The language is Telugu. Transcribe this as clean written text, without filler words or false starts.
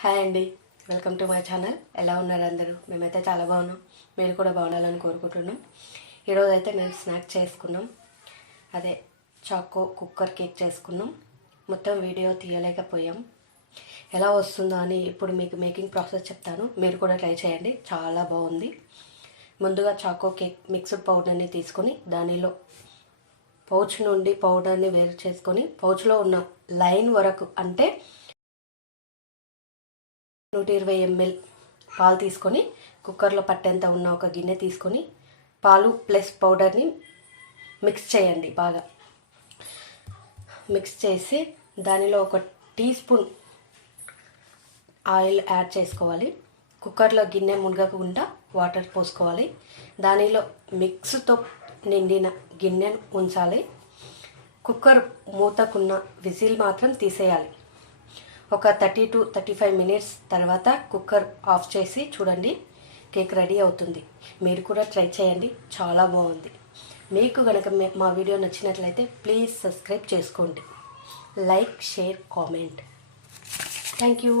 హాయ్ అండి, వెల్కమ్ టు మై ఛానల్. ఎలా ఉన్నారు అందరూ? మేమైతే చాలా బాగున్నాం. మీరు కూడా బాగుండాలని కోరుకుంటున్నాం. ఈరోజు అయితే మేము స్నాక్ చేసుకున్నాం. అదే చాకో కుక్కర్ కేక్ చేసుకున్నాం. మొత్తం వీడియో తీయలేకపోయాం. ఎలా వస్తుందో అని ఇప్పుడు మీకు మేకింగ్ ప్రాసెస్ చెప్తాను. మీరు కూడా ట్రై చేయండి, చాలా బాగుంది. ముందుగా చాకో కేక్ మిక్స్డ్ పౌడర్ని తీసుకొని దానిలో పౌచ్ నుండి పౌడర్ని వేరు చేసుకొని పౌచ్లో ఉన్న లైన్ వరకు అంటే 120 ml పాలు తీసుకొని కుక్కర్లో పట్టేంత ఉన్న ఒక గిన్నె తీసుకొని పాలు ప్లస్ పౌడర్ని మిక్స్ చేయండి. బాగా మిక్స్ చేసి దానిలో ఒక టీ స్పూన్ ఆయిల్ యాడ్ చేసుకోవాలి. కుక్కర్లో గిన్నె మునగకుండా వాటర్ పోసుకోవాలి. దానిలో మిక్స్తో నిండిన గిన్నెను ఉంచాలి. కుక్కర్ మూతకున్న విజిల్ మాత్రం తీసేయాలి. ఒక 30 to 35 మినిట్స్ తర్వాత కుక్కర్ ఆఫ్ చేసి చూడండి, కేక్ రెడీ అవుతుంది. మీరు కూడా ట్రై చేయండి, చాలా బాగుంది. మీకు కనుక మా వీడియో నచ్చినట్లయితే ప్లీజ్ సబ్స్క్రైబ్ చేసుకోండి. Like, share, comment. Thank you.